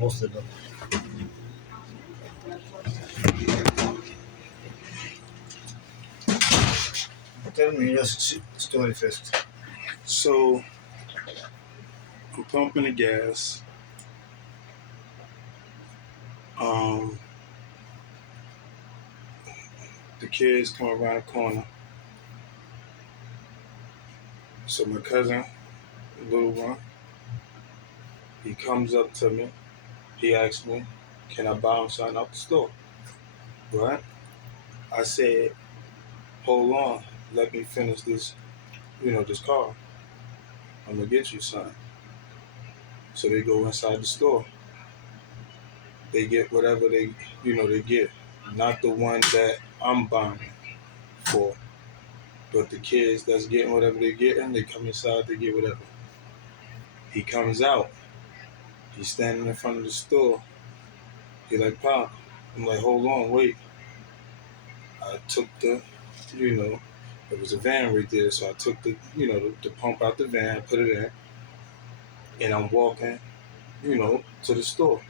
Most of them. Tell me your story first. So I'm pumping the gas. Um, the kids come around the corner. So my cousin, the little one, he comes up to me. He asks me, "Can I buy him something out the store?" Right? I said, "Hold on, let me finish this. This car. I'm gonna get you something." So they go inside the store. They get whatever they get. Not the one that I'm buying for, but the kids that's getting whatever they getting, they come inside, they get whatever. He comes out. He's standing in front of the store. He like, "Pop." I'm like, "Hold on, wait." I took there was a van right there, so I took the pump out the van, put it in, and I'm walking, to the store.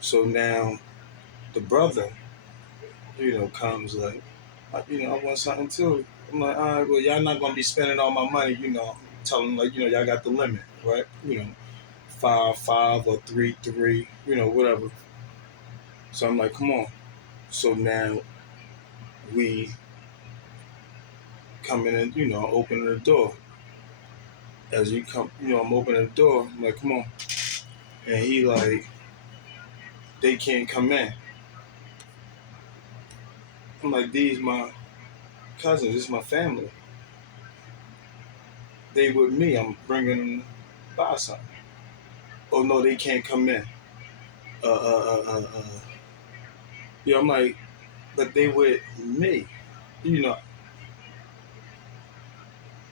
So now the brother, comes like, "I want something too." I'm like, "All right, well, y'all not gonna be spending all my money, Tell them like, y'all got the limit, right? 5 or 3, whatever." So I'm like, "Come on." So now we come in and opening the door. As you come, I'm opening the door. I'm like, "Come on," and he like, "They can't come in." I'm like, "These my cousins, this is my family. They with me. I'm bringing them to buy something." "Oh no, they can't come in." Uh, uh, uh, uh, uh. Yeah, I'm like, "But they with me. You know,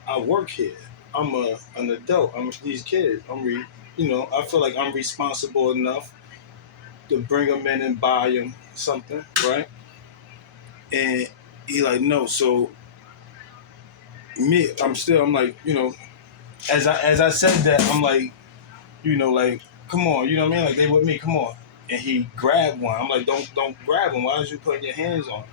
I work here. I'm an adult. I'm these kids. I feel like I'm responsible enough to bring them in and buy them something, right?" And he like, "No." So I'm like, as I said that, I'm like, like, "Come on," you know what I mean? Like, they with me, come on. And he grabbed one. I'm like, don't grab him. Why is you putting your hands on him?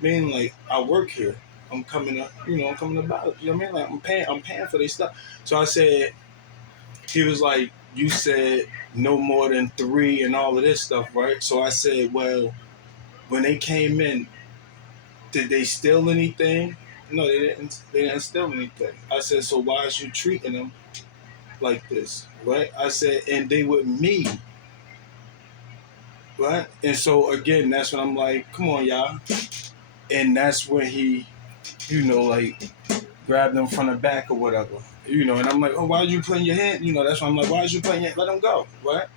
I mean, like, I work here. I'm coming up, I'm coming about. You know what I mean? Like, I'm paying for this stuff. So I said, he was like, "You said no more than 3 and all of this stuff, right?" So I said, "Well, when they came in, did they steal anything?" "No, they didn't. They didn't steal anything." I said, "So why is you treating them like this, right?" I said, "And they with me, right?" And so again, that's when I'm like, "Come on, y'all." And that's when he, like, grabbed them from the back or whatever, And I'm like, "Oh, why are you putting your hand?" That's why I'm like, "Why is you putting your? Let them go, right?"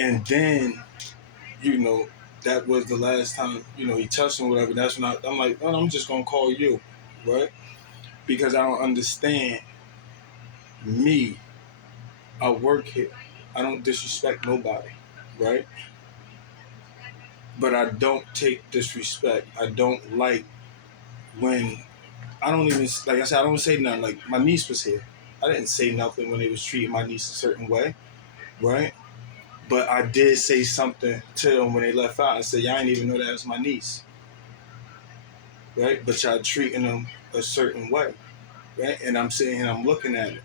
And then, you know, that was the last time, he touched him, whatever. That's when I'm like, "Oh, I'm just gonna call you, right?" Because I don't understand me. I work here. I don't disrespect nobody, right? But I don't take disrespect. I don't like when I don't even, like I said, I don't say nothing. Like, my niece was here. I didn't say nothing when they was treating my niece a certain way, right? But I did say something to them when they left out. I said, "Y'all didn't even know that was my niece, right? But y'all treating them a certain way, right?" And I'm sitting here, I'm looking at it,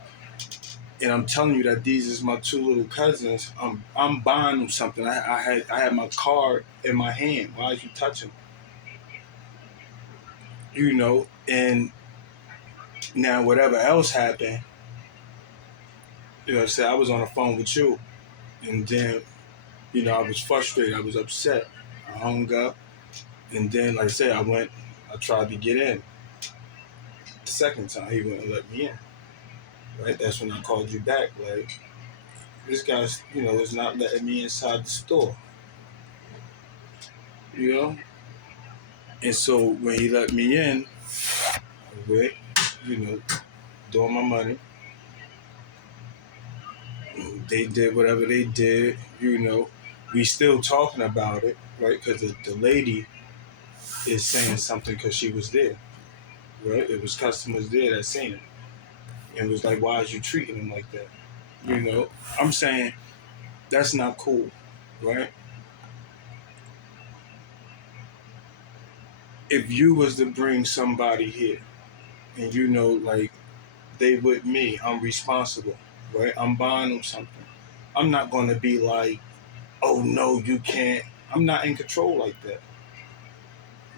and I'm telling you that these is my 2 little cousins. I'm buying them something. I had my card in my hand. Why is you touching? And now whatever else happened, say I was on the phone with you, and then I was frustrated. I was upset. I hung up, and then, like I said, I tried to get in. The second time, he wouldn't let me in. Right? That's when I called you back. Like, this guy's, is not letting me inside the store. You know. And so when he let me in, I went, you know, doing my money. They did whatever they did. We still talking about it, right? Because the lady is saying something because she was there, right? It was customers there that seen it, and was like, "Why is you treating him like that?" You know, I'm saying that's not cool, right? If you was to bring somebody here and you know, like they with me, I'm responsible, right? I'm buying them something. I'm not going to be like, oh no, you can't. I'm not in control like that.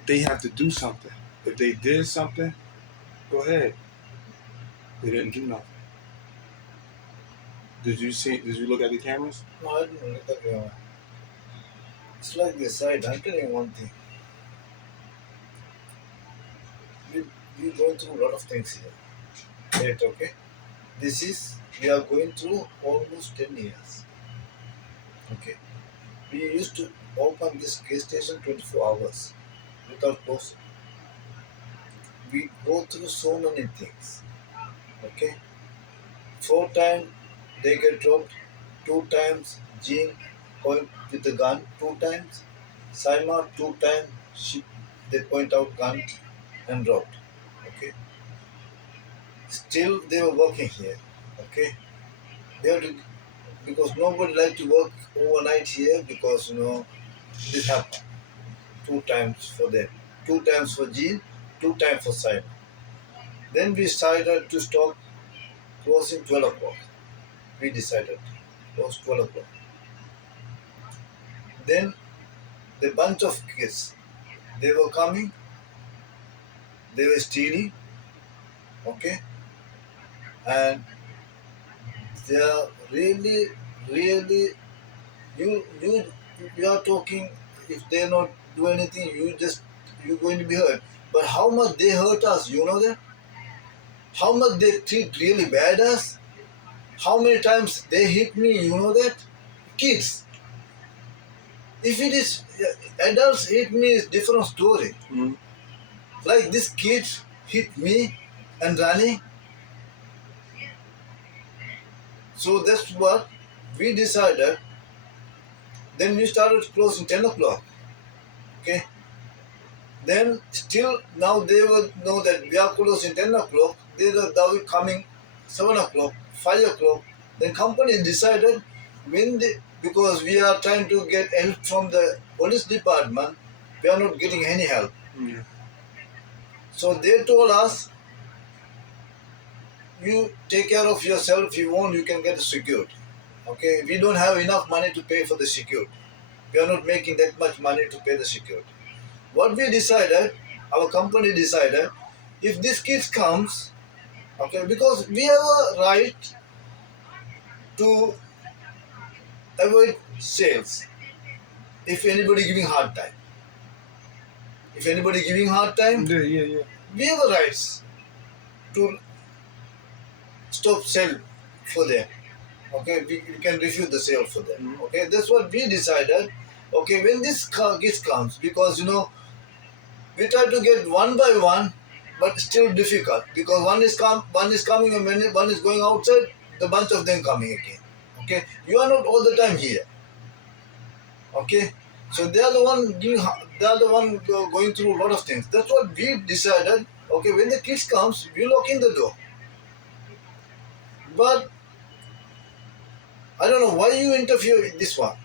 They have to do something. If they did something, go ahead. They didn't do nothing. Did you see? Did you look at the cameras? No, I didn't look at the. It's like this, right? I'm telling you one thing. We we going through a lot of things here. Right? Okay. This is we are going through almost 10 years. Okay. We used to open this gas station 24 hours without closing. We go through so many things. Okay. 4 times they get dropped. 2 times Jean point with the gun. 2 times Saima. 2 times she they point out gun and dropped. Okay. Still they were working here. Okay. They have to, because nobody like to work overnight here because this happened. 2 times for them. 2 times for Jean. 2 times for Saima. Then we decided to stop closing 12 o'clock. We decided to close 12 o'clock. Then the bunch of kids, they were coming, they were stealing, okay, and they are really, really, you you are talking. If they not do anything, you're going to be hurt. But how much they hurt us, you know that? How much they treat really bad us? How many times they hit me, you know that? Kids. If it is adults hit me, is different story. Mm-hmm. Like this kid hit me and running. So that's what we decided. Then we started closing 10 o'clock. Okay. Then still now they will know that we are closing 10 o'clock. They are now coming 7 o'clock, 5 o'clock. Then company decided because we are trying to get help from the police department, we are not getting any help. Yeah. So they told us, you take care of yourself. If you want, you can get secured. Okay, we don't have enough money to pay for the security. We are not making that much money to pay the security. What we decided, our company decided, if this kid comes, okay, because we have a right to avoid sales. If anybody giving hard time, Yeah. we have a rights to stop sale for them. Okay, we can refuse the sale for them. Mm-hmm. Okay, that's what we decided. Okay, when this gift comes, because we try to get one by one, but still difficult because one is coming, and when one is going outside, the bunch of them coming again. Okay, you are not all the time here. Okay, so they are the one going through a lot of things. That's what we decided. Okay, when the kids comes, we lock in the door. But I don't know why you interfere with this one.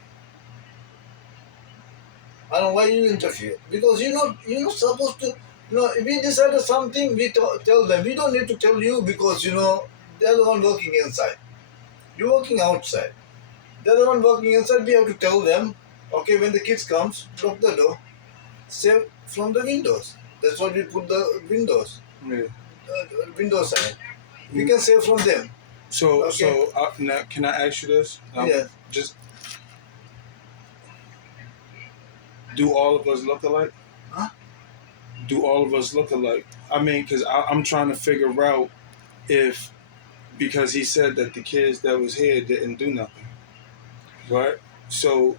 I don't know why you interfere. Because you're not supposed to, if we decided something, we tell them. We don't need to tell you because, they're the one working inside. You're working outside. They're the one working inside. We have to tell them, okay, when the kids comes, lock the door, save from the windows. That's what we put the windows. Yeah. Window side. We can save from them. So, Okay. now, can I ask you this? Yeah. Just, do all of us look alike? Huh? Do all of us look alike? I mean, because I'm trying to figure out if, because he said that the kids that was here didn't do nothing, right? So,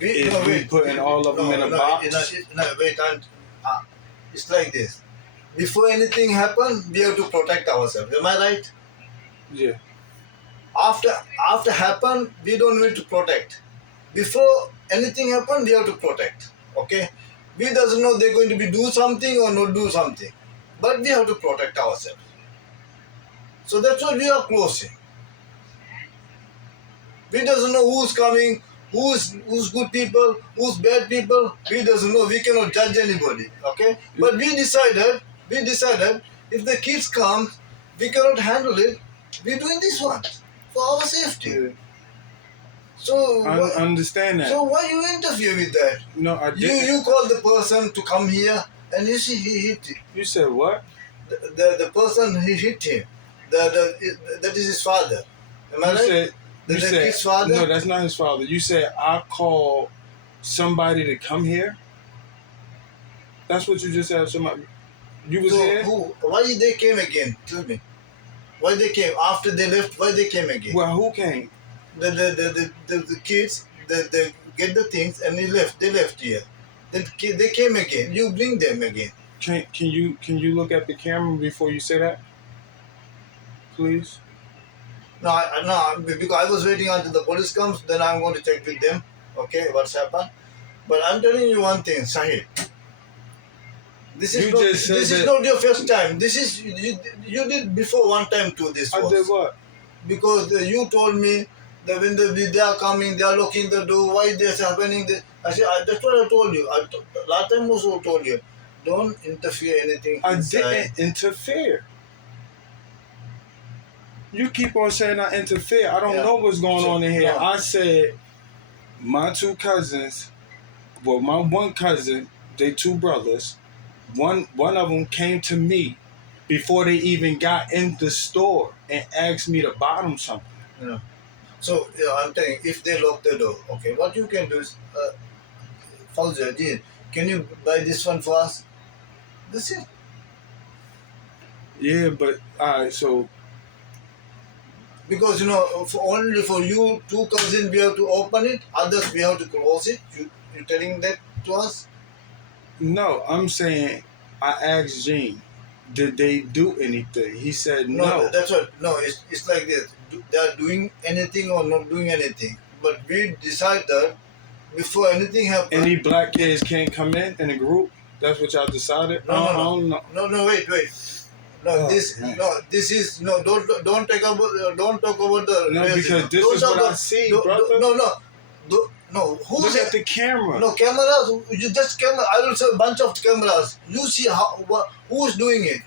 if we putting all of them in a box? Wait, it's like this. Before anything happen, we have to protect ourselves. Am I right? Yeah. After happen, we don't need to protect. Before anything happen, we have to protect. Okay? We doesn't know they're going to be do something or not do something. But we have to protect ourselves. So that's why we are closing. We doesn't know who's coming, who's good people, who's bad people. We doesn't know. We cannot judge anybody. Okay, but we decided if the kids come, we cannot handle it. We're doing this one for our safety. Yeah. So I understand that. so why you interfere with that? No, I didn't. You call the person to come here, and you see he hit it. You said what? The person he hit him. That is his father. Am I You right? said The you said kid's father? no. That's not his father. You said I call somebody to come here. That's what you just said. Somebody. You was So here. why they came again? Tell me. Why they came after they left? Why they came again? Well, who came? The kids they get the things and they left. They left here. They came again. You bring them again. Can you look at the camera before you say that, please? No, because I was waiting until the police comes. Then I'm going to check with them. Okay, what's happened? But I'm telling you one thing, Sahid. This is not your first time. This is you did before one time too. This was. I did what? Because you told me that when they are coming, they are locking the door. Why this happening? I said that's what I told you. Last time also told you, don't interfere anything. I inside. didn't interfere. You keep on saying I interfere. I don't know what's going on in here. No. I said my two cousins, well, my one cousin, they two brothers. One of them came to me before they even got in the store and asked me to buy them something. Yeah. So I'm telling you, if they lock the door, okay, what you can do is, Fauzi, can you buy this one for us? That's it. Yeah, but alright, so Because only for you two cousins we have to open it, others we have to close it. You telling that to us? no, I'm saying I asked Gene, did they do anything? He said no. That's what. No, it's like this. They are doing anything or not doing anything. But we decided before anything happens. Any black kids can't come in the group? That's what y'all decided? No, wait. No, Oh, this man. this is no. Don't talk about the. No, racism. because this Don't is talk what I about- see, no, brother. No. Who's Look at the camera. No cameras. You just camera. I will say a bunch of cameras. You see who is doing it.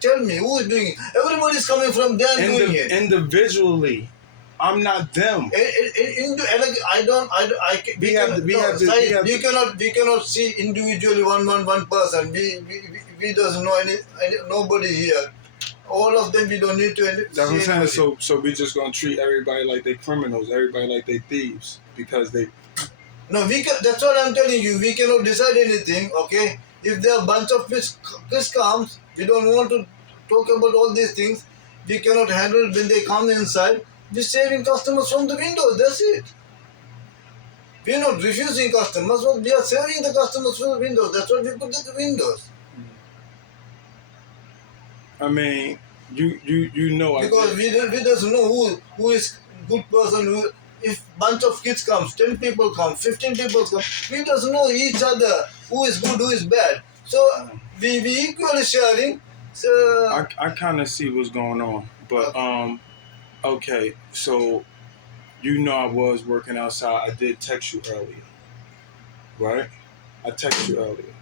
Tell me who is doing it. Everybody's coming from there and doing it. Individually. I'm not them. We cannot see individually one person. We doesn't know any nobody here. All of them we don't need to That's what I'm see saying. anybody. So we just gonna treat everybody like they criminals, everybody like they thieves, because they. No, that's what I'm telling you. We cannot decide anything. Okay, if there are a bunch of fish comes, we don't want to talk about all these things. We cannot handle it when they come inside. We're saving customers from the window. That's it. We're not refusing customers, but we are saving the customers from the windows. That's what we put at the windows. I mean, you know. Because we doesn't know who is good person. If bunch of kids comes, 10 people come, 15 people come, we doesn't know each other who is good, who is bad. So we equally sharing. So I kind of see what's going on, but okay. So you know I was working outside. I did text you earlier, right? I texted you earlier.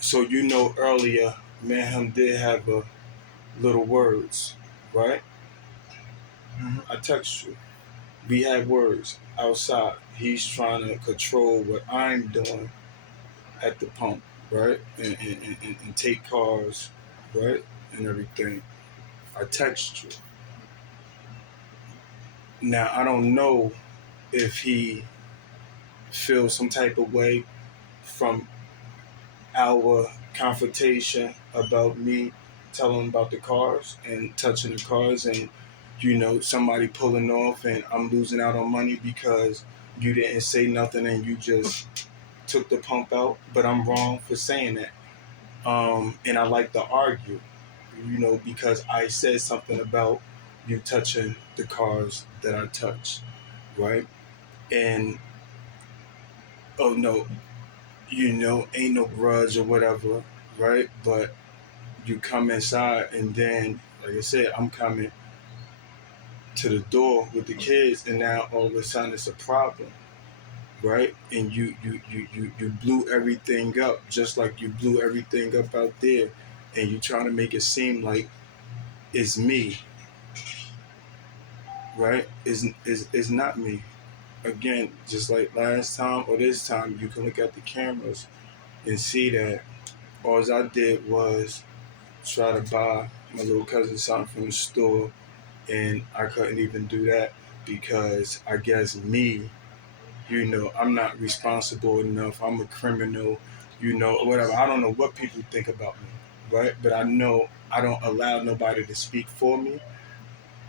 So you know earlier, me and him did have a little words, right? I text you. We had words outside. He's trying to control what I'm doing at the pump, right? And take cars, right? And everything. I text you. Now, I don't know if he feels some type of way from our confrontation about me telling him about the cars and touching the cars and somebody pulling off and I'm losing out on money because you didn't say nothing and you just took the pump out, but I'm wrong for saying that. And I like to argue, because I said something about you touching the cars that I touched, right? And, oh no, ain't no grudge or whatever, right? But you come inside and then, like I said, I'm coming to the door with the kids, and now all of a sudden it's a problem, right? And you blew everything up, just like you blew everything up out there, and you trying to make it seem like it's me, right? Is not me. Again, just like last time or this time, you can look at the cameras and see that all I did was try to buy my little cousin something from the store, and I couldn't even do that because I guess me, I'm not responsible enough. I'm a criminal, whatever. I don't know what people think about me, right? But I know I don't allow nobody to speak for me.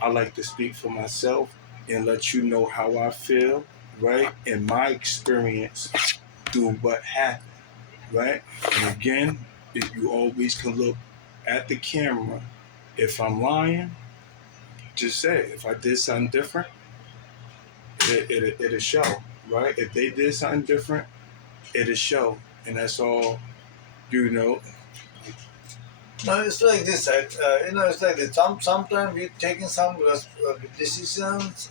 I like to speak for myself and let you know how I feel, right? And my experience through what happened, right? And again, if you always can look at the camera. If I'm lying, just say it. If I did something different, it'll show, right? If they did something different, it'll show. And that's all, you know. No, it's like this, right? It's like this. Sometimes we're taking some decisions,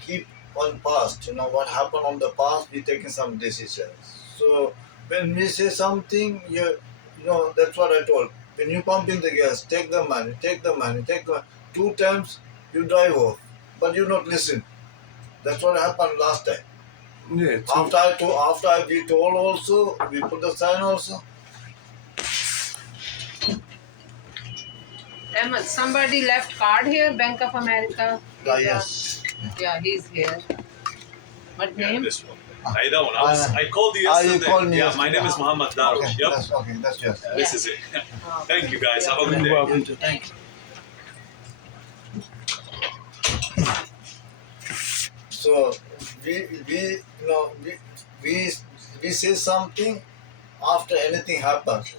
keep on past. What happened on the past, we're taking some decisions. So when we say something, that's what I told. When you pump in the gas, take the money, take the money, take the 2 times you drive off, but you not listen. That's what happened last time. Yeah. After we told also, we put the sign also. Ahmed, somebody left card here, Bank of America. Yes. Yeah, he's here. What name? This one. Either one. I called you you yesterday. called me My name is Muhammad Darush. Okay, Yep. that's just. This is it. Oh. Thank you guys. Have a good You're day. welcome. Thank you. So we say something after anything happens.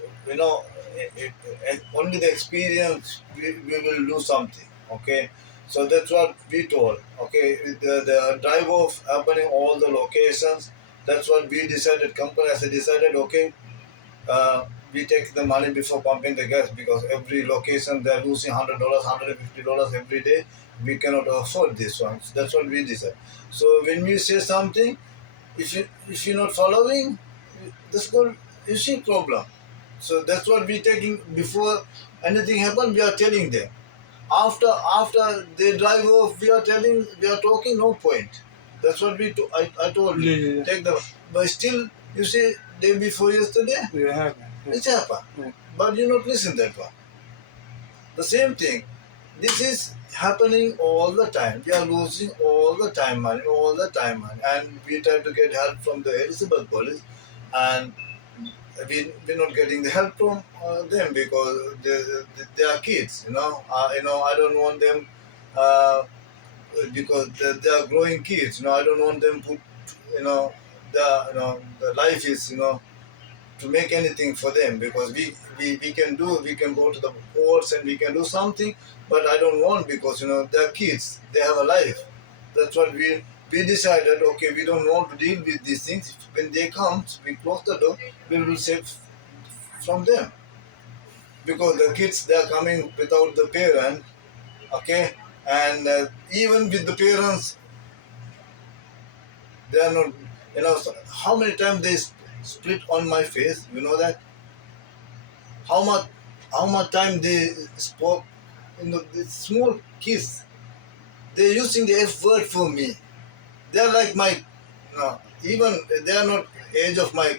Only the experience we will do something. Okay, so that's what we told. Okay, the drive off happening all the locations. That's what we decided. Company has decided. Okay, we take the money before pumping the gas because every location they're losing $100, $150 every day. We cannot afford this one. So that's what we decided. So when we say something, if you're not following, that's called you see problem. So that's what we taking before anything happen. We are telling them. After they drive off, we are talking. No point. That's what I told you. Yeah. Take the but still you say day before yesterday. It happened. It happened. Yeah. But you not listen that one. The same thing. This is happening all the time. We are losing all the time money, and we try to get help from the Elizabeth police, and we're not getting the help from them because they are kids. I don't want them because they are growing kids. I don't want them to, the life is to make anything for them because we can go to the courts and we can do something, but I don't want because they're kids, they have a life. That's what we decided. Okay, we don't want to deal with these things. When they come, we close the door. We will save from them because the kids, they are coming without the parent. Okay, and even with the parents, they are not. How many times they split on my face? You know that. How much time they spoke? The small kids. They're using the F word for me. They're like my, even they are not age of my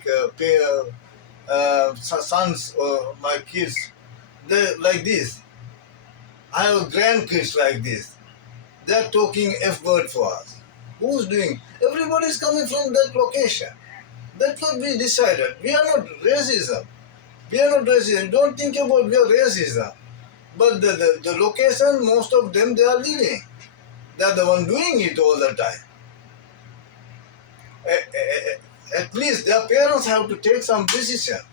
sons or my kids. They're like this. I have grandkids like this. They're talking F word for us. Who's doing? Everybody's coming from that location. That's what we decided. We are not racism. Don't think about we are racism. But the location, most of them, they are living. They are the one doing it all the time. At least their parents have to take some decisions.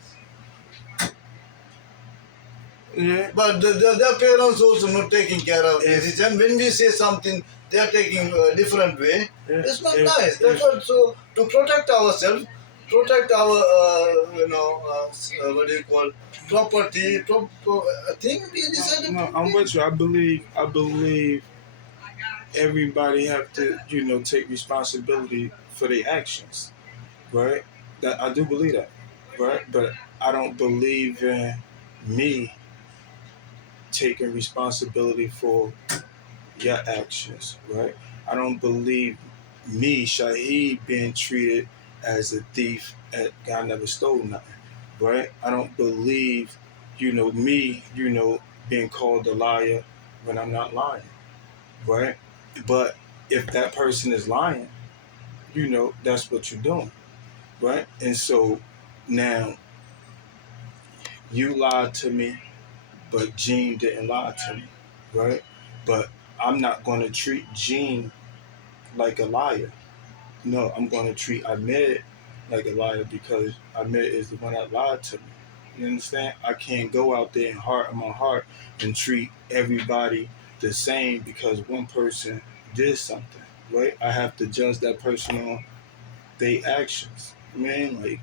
Yeah. But their parents also not taking care of decision. When we say something, they are taking a different way. It's not nice. That's what. So to protect ourselves, protect our, what do you call, property, thing. We decided No, to I'm bring. with you. I believe everybody have to, take responsibility for their actions, right? That I do believe that, right? But I don't believe in me taking responsibility for your actions, right? I don't believe me, Shaheed, being treated as a thief and God never stole nothing, right? I don't believe, me, being called a liar when I'm not lying, right? But if that person is lying, that's what you're doing, right? And so now you lied to me, but Gene didn't lie to me, right? But I'm not going to treat Gene like a liar. No, I'm going to treat Ahmed like a liar because Ahmed is the one that lied to me. You understand? I can't go out there in my heart and treat everybody the same because one person did something, right? I have to judge that person on their actions, man. Like,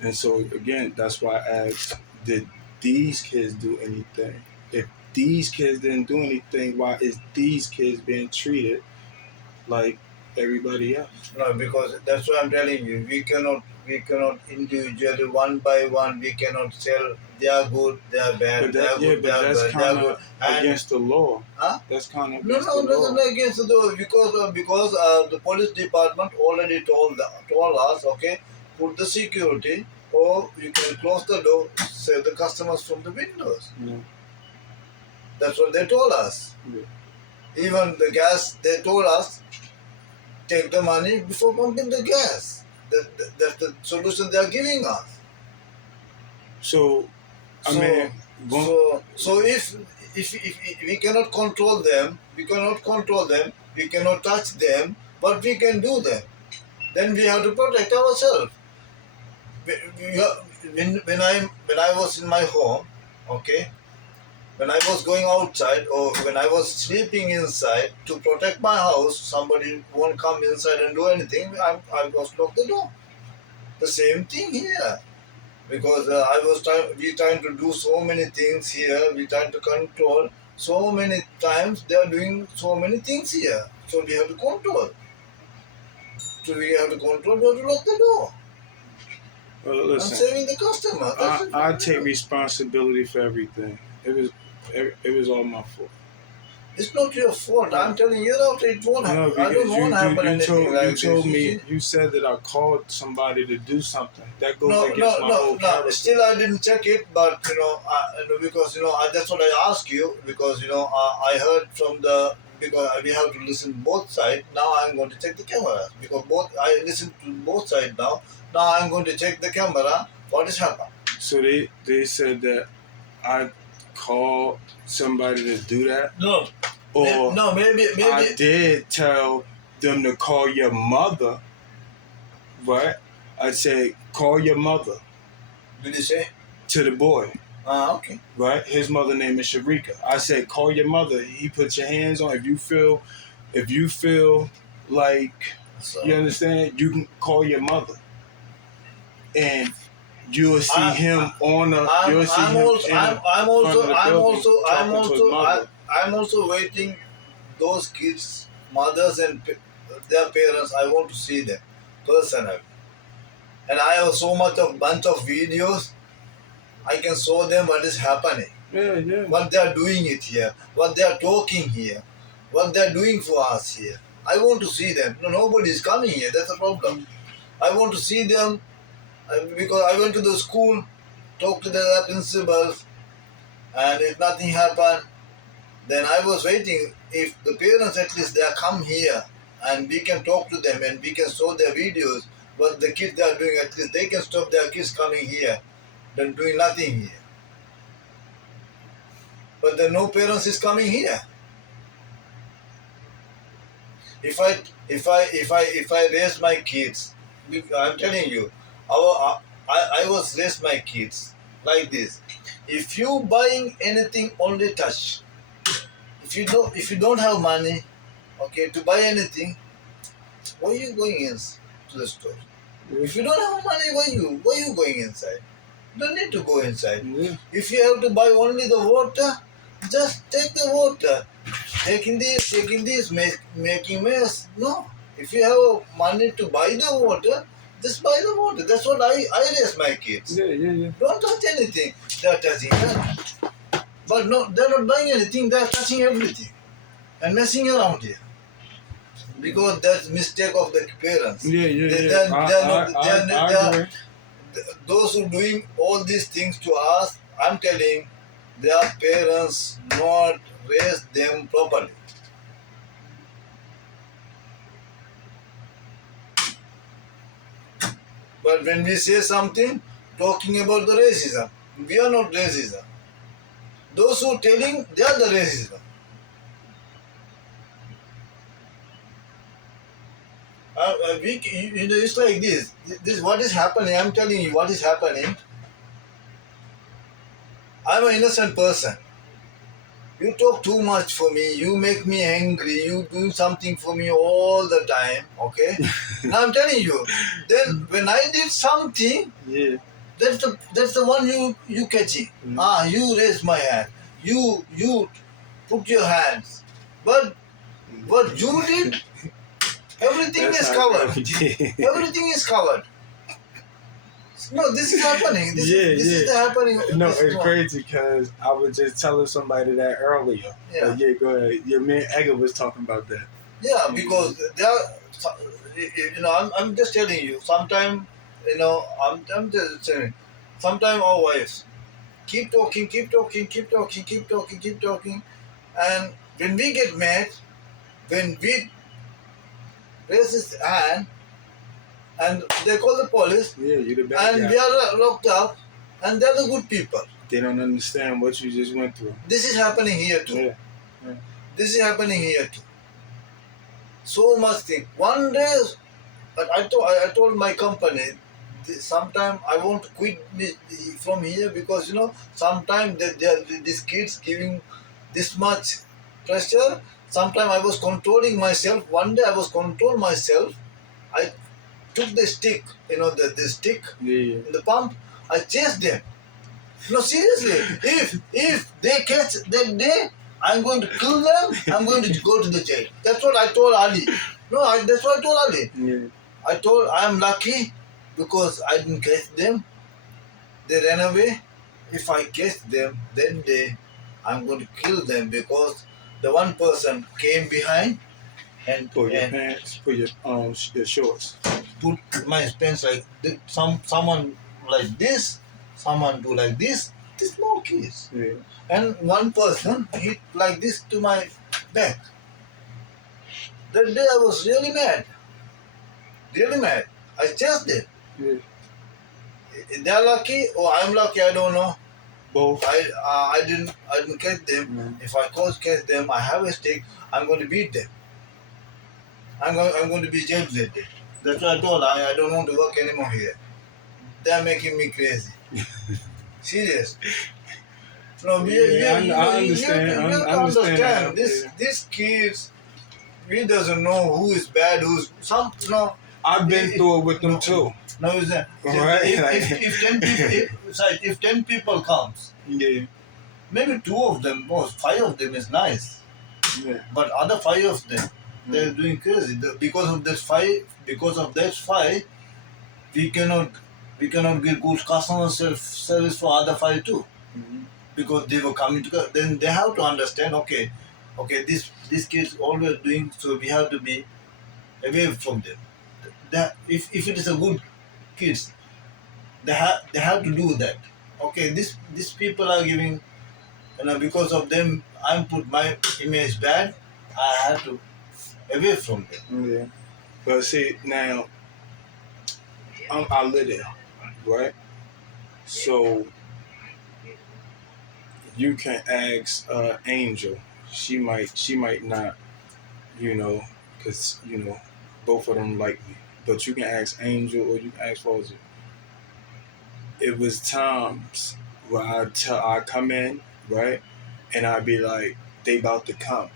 and so again, that's why I asked, did these kids do anything? If these kids didn't do anything, why is these kids being treated like everybody else? No, because that's what I'm telling you. We cannot individually one by one. We cannot tell they are good, they are bad, But they are good, they but are that's bad, they are kind good. of And against the law. huh? That's kind of No, against the no, that's law. not against the law because the police department already told us, okay, put the security or you can close the door, save the customers from the windows. Yeah. That's what they told us. Yeah. Even the gas, they told us take the money before pumping the gas. That's the solution they are giving us. So I So, mean, one, if we cannot control them, we cannot touch them, but we can do them. Then we have to protect ourselves. When I was in my home, okay, when I was going outside or when I was sleeping inside to protect my house, somebody won't come inside and do anything. I was lock the door. The same thing here. Because we trying to do so many things here, we trying to control so many times they are doing so many things here. So we have to control. We have to lock the door. I'm listen, saving the customer. That's it. I take responsibility for everything. It was all my fault. It's not your fault. I'm telling you that it won't No, happen. I don't because want to happen anything like this. You see? you said that I called somebody to do something. That goes No, against no, my whole no, no. character. Still, I didn't check it, but because that's what I asked you because I heard from the because we have to listen both sides. Now I'm going to check the camera because I listened to both sides now. Now I'm going to check the camera. What is happening? So they said that I called somebody to do that, No, or no, maybe. I did tell them to call your mother, right? I said, call your mother Did you say? to the boy, Okay. right? His mother name is Sharika. I said, call your mother. He put your hands on. If you feel like, So, you understand, you can call your mother, and you'll see I- him on a. You'll see I'm him also, in I'm, a, I'm front of also, the I'm building also, I'm talking to his also, mother. I'm also waiting. Those kids, mothers and their parents, I want to see them personally. And I have so much of bunch of videos. I can show them what is happening, Yeah. what they are doing it here, what they are talking here, what they are doing for us here. I want to see them. No, nobody is coming here. That's the problem. I want to see them because I went to the school, talked to the principals, and if nothing happened, then I was waiting. If the parents at least they are come here and we can talk to them and we can show their videos, what the kids they are doing, at least they can stop their kids coming here than doing nothing here. But then no parents is coming here. If I raise my kids, I'm telling you, I was raised my kids like this. If you buying anything, only touch. If you don't have money, okay, to buy anything, why are you going in to the store? If you don't have money, why you going inside? You don't need to go inside. Yeah. If you have to buy only the water, just take the water. Taking this, making mess. No. If you have money to buy the water, just buy the water. That's what I raise my kids. Yeah. Don't touch anything. They're touching that. But no, they're not buying anything. They're touching everything and messing around here. Because that's mistake of the parents. Yeah. They're I agree. those who doing all these things to us, I'm telling, their parents not raise them properly. But when we say something, talking about the racism, we are not racism. Those who telling, they are the racism. It's like this. This what is happening. I'm telling you what is happening. I'm an innocent person. You talk too much for me. You make me angry. You do something for me all the time. Okay. Now I'm telling you. Then when I did something, Yeah. that's the one you catching. You raise my hand. You put your hands. But what you did, everything That's is not covered. good. Everything is covered. No, this is happening. This is the happening. No, This it's one. crazy because I was just telling somebody that earlier. Yeah. But yeah, go ahead. Yeah, me and Edgar was talking about that. Yeah, because there are, I'm just telling you. Sometimes, I'm just saying. Sometimes our wives keep talking, and when we get mad, when we raise his hand, and they call the police, Yeah, you the bad and guy. we are locked up, and they're the good people. They don't understand what you just went through. This is happening here too. Yeah. This is happening here too. So much thing. One day, but I told my company, sometime I want to quit from here because sometimes these kids giving this much pressure. Sometimes I was controlling myself. One day I was control myself. I took the stick, the stick Yeah. in the pump. I chased them. No, seriously. If they catch that day, I'm going to kill them. I'm going to go to the jail. That's what I told Ali. That's what I told Ali. Yeah. I told I am lucky because I didn't catch them. They ran away. If I catch them, then I'm going to kill them because the one person came behind and Pull your pants, pull your shorts. put my pants like this. Someone like this, someone do like this. These small kids. Yeah. And one person hit like this to my back. That day I was really mad. Really mad. I chased it. Yeah. They're lucky or I'm lucky, I don't know. Both. I didn't catch them. Mhm. If I catch them, I have a stick, I'm going to beat them. I'm going to be jailed that day. That's what I told. I don't want to work anymore here. They're making me crazy. Serious. No, I understand. You I have to understand that. understand. These kids, we doesn't know who is bad, who's some. No, I've been through it with them too. no, is that Right. if 10 people comes, Yeah. maybe 2 of them or 5 of them is nice, Yeah. but other 5 of them they're doing crazy. Because of that 5, we cannot get good customer service for other 5 too. Mhm. Because they were coming together. Then they have to understand. Okay, these kids always doing, so we have to be away from them. If it is a good kids, they have to do that. Okay, these people are giving, because of them, I'm put my image bad. I have to away from them. Yeah. But see, now, I live there, right? So, you can ask Angel. She might not, because, both of them like me. But you can ask Angel or you can ask Fawzi. It was times where I come in, right? And I'd be like, they about to come,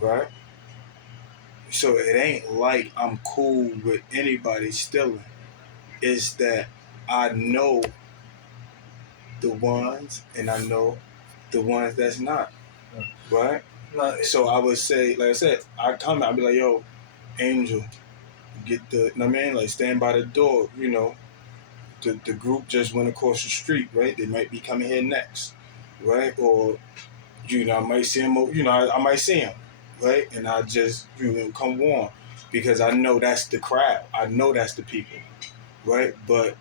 right? So it ain't like I'm cool with anybody stealing. is that I know the ones and I know the ones that's not, right? No, So I would say, like I said, I come, I'd be like, yo, Angel, get the, you know what I mean? Like, stand by the door, you know. The group just went across the street, right? They might be coming here next, right? Or, you know, I might see them, you know, I might see them, right? And I just, you know, come warm because I know that's the crowd. I know that's the people, right? But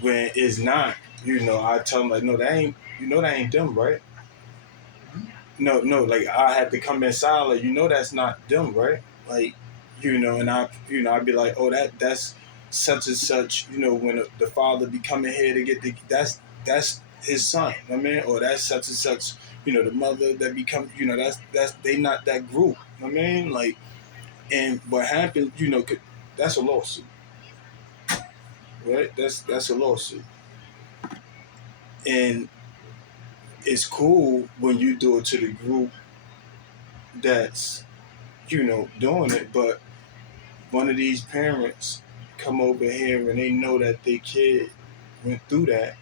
when it's not, you know, I tell them, like, no, that ain't, you know, that ain't them, right? No, like, I had to come inside, like, you know, that's not them, right? Like, you know, and I'd be like, oh, that's such and such, you know, when the father be coming here to get that's his son, you know what I mean? Or that's such and such, you know, the mother that become, you know, that's they not that group, you know what I mean? Like, and what happened, you know, that's a lawsuit, right? That's a lawsuit, and it's cool when you do it to the group that's, you know, doing it, but one of these parents come over here and they know that their kid went through that,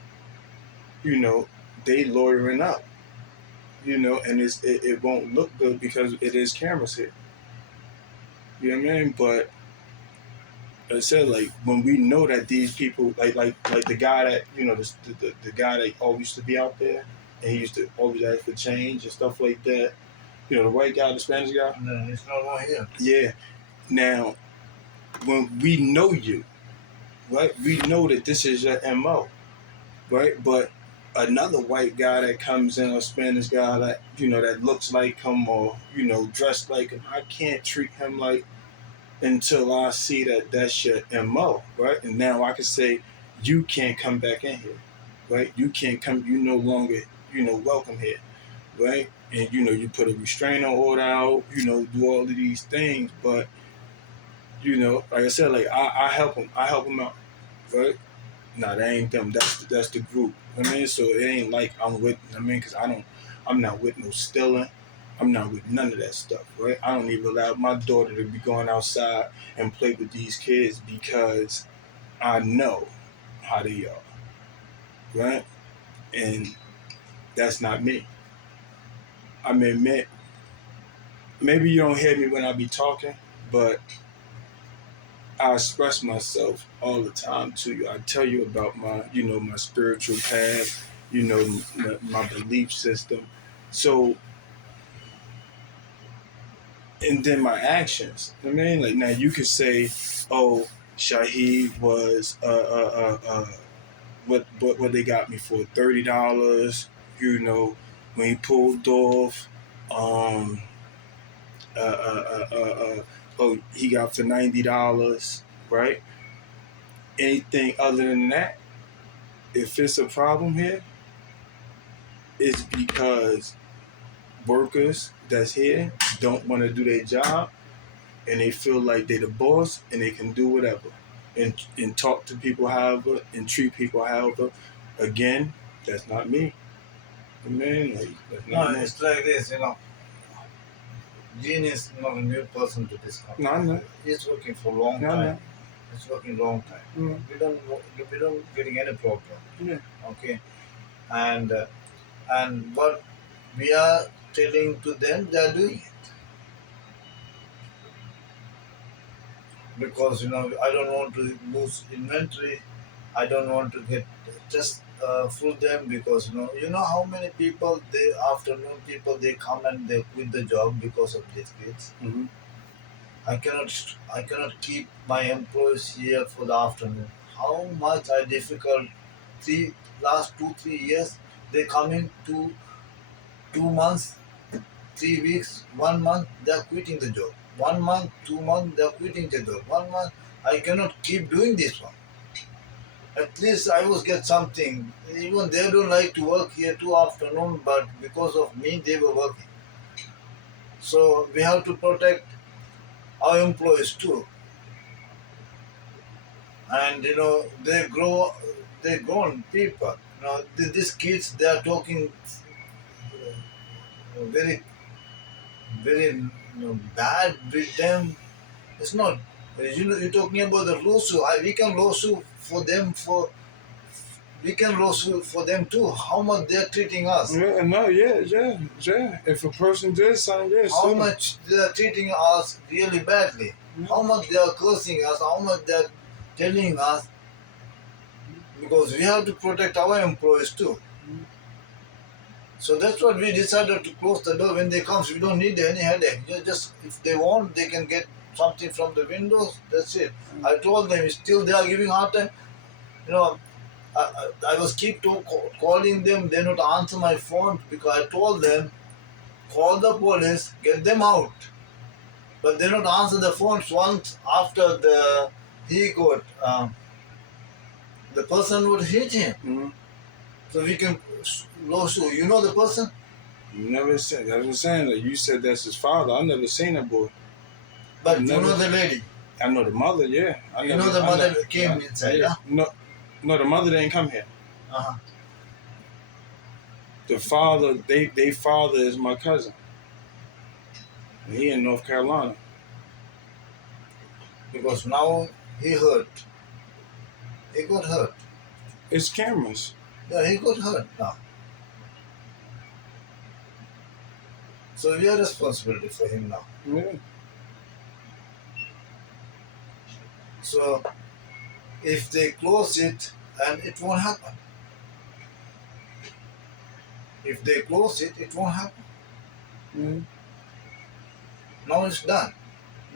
you know, they lawyering up, you know, and it won't look good because it is cameras here. You know what I mean? But like I said, like, when we know that these people, like the guy that, you know, the guy that always used to be out there and he used to always ask for change and stuff like that. You know, the white guy, the Spanish guy. no, it's not over here. Yeah. Now, when we know you, right? We know that this is your MO, right? But another white guy that comes in, a Spanish guy that, you know, that looks like him or, you know, dressed like him, I can't treat him like until I see that that's your MO, right? And now I can say, you can't come back in here, right? You can't come, you no longer, you know, welcome here, right? And, you know, you put a restraining order out, you know, do all of these things, but, you know, like I said, like, I help him out, right? Nah, that ain't them. That's the group. I mean, so it ain't like I'm with. I mean, because I'm not with no stealing. I'm not with none of that stuff, right? I don't even allow my daughter to be going outside and play with these kids because I know how they are, right? And that's not me. I mean, maybe you don't hear me when I be talking, but I express myself all the time to you. I tell you about my, you know, my spiritual path, you know, my belief system. So, and then my actions. I mean, like, now you could say, oh, Shaheed was, what they got me for, $30. You know, when he pulled off, um, oh, he got for $90, right? Anything other than that, if it's a problem here, it's because workers that's here don't want to do their job and they feel like they're the boss and they can do whatever and talk to people however and treat people however. Again, that's not me. I mean, like, that's No, not me. it's like this, you know. Gene is not a new person to this company. No, I'm not. He's working for a long No, I'm time. not. He's working long time. Mm. We don't getting any problem. Yeah. Okay, and what we are telling to them, they are doing it because, you know, I don't want to lose inventory. I don't want to get just fool them because, you know how many people, they afternoon people, they come and they quit the job because of these kids. Mm-hmm. I cannot keep my employees here for the afternoon. How much I difficult. Last 2 3 years they coming 2 months, 3 weeks, 1 month they are quitting the job. 1 month, 2 months they are quitting the job. 1 month. I cannot keep doing this one. At least I was get something. Even they don't like to work here 2 afternoon, but because of me they were working. So we have to protect our employees too. And, you know, they grown people. You know, these kids, they are talking very, very, bad with them. It's not You're talking about the lawsuit. We can lawsuit for them we can lawsuit for them too. How much they're treating us. Yeah, no, yeah. If a person did something, yeah, How so much they are treating us really badly. How much they are cursing us. How much they are telling us. Because we have to protect our employees too. So that's what we decided to close the door when they come. We don't need any headache. Just if they want, they can get something from the windows. That's it. I told them still they are giving hard time. You know, I was calling them. They not answer my phone because I told them call the police, get them out. But they not answer the phones once after he got the person would hit him. Mhm. So we can lawsuit. You know the person? You never said. That's what I'm saying. Like, you said that's his father. I never seen that boy. But you Never. know the lady. I know the mother. Yeah, You know the mother came inside, Yeah. huh? No, the mother didn't come here. Uh-huh. The father, they father is my cousin. And he in North Carolina. Because now he hurt. He got hurt. It's cameras. Yeah, he got hurt now. So we are responsible for him now. Yeah. So if they close it, and it won't happen. If they close it, it won't happen. Mhm. Now it's done.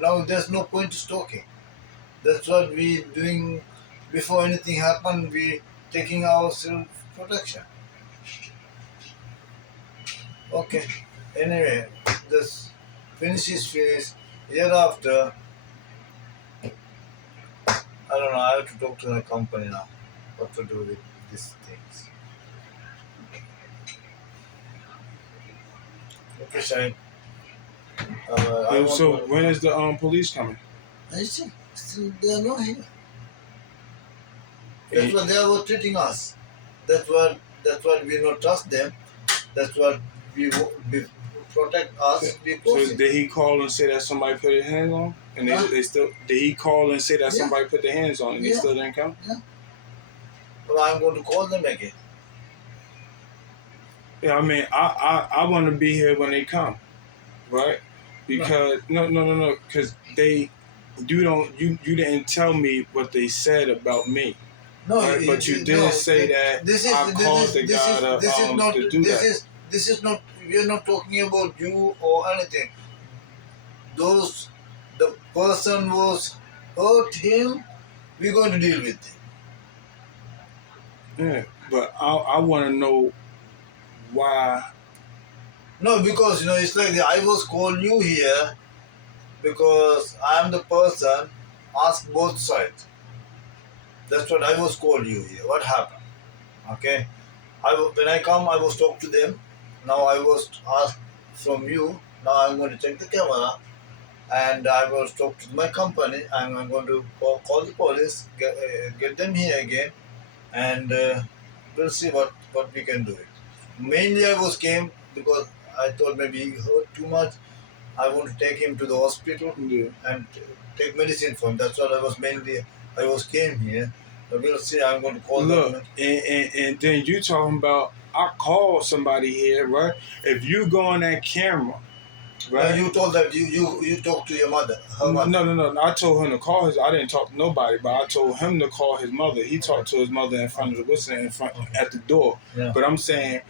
Now there's no point talking. That's what we doing before anything happen. We taking our self protection. Okay. Anyway, this finish is finished. Hereafter, I don't know. I have to talk to the company now. What to do with these things? Okay, Shine. I want So to, when is the police coming? I see. Still, they are not here. That's what they are treating us. That's what we not trust them. That's what we protect us. We So close it. did he call and say that somebody put his hands on? And Huh? they still did he call and say that Yeah. somebody put their hands on and they Yeah. still didn't come? Well, I'm going to call them again. Yeah, I mean I want to be here when they come, right? Because no, because you didn't tell me what they said about me. No, Right, but you did say that I called the guy to do that. This is not. We are not talking about you or anything. The person was hurt him. We're going to deal with it. Yeah, but I want to know why. No, because it's like I was calling you here because I am the person. Ask both sides. That's what I was called you here. What happened? Okay. When I come, I was talk to them. Now I was asked from you. Now I'm going to check the camera, and I was talk to my company. And I'm going to call the police, get them here again, and we'll see what we can do. It. Mainly, I was came because I thought maybe he hurt too much. I want to take him to the hospital Yeah. and take medicine for him. That's what I was came here. But we'll see. I'm going to call Look, them. and then you talking about I called somebody here, right? If you go on that camera, right? You told that you talked to your mother. Her mother. No. I told him to call his. I didn't talk to nobody, but I told him to call his mother. He talked to his mother in front of the at the door. Yeah. But I'm saying,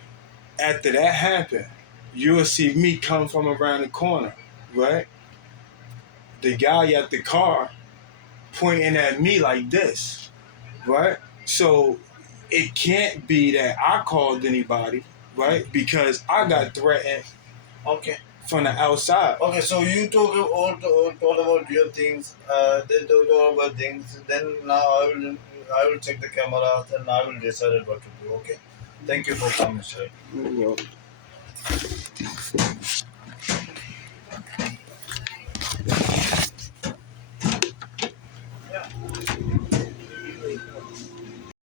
after that happened, you'll see me come from around the corner, right? The guy at the car pointing at me like this, right? So it can't be that I called anybody, right? Because I got threatened Okay. from the outside. Okay. So you talk all about your things. They talk all about things. Then now I will check the cameras and I will decide what to do. Okay. Thank you for coming, sir. Well,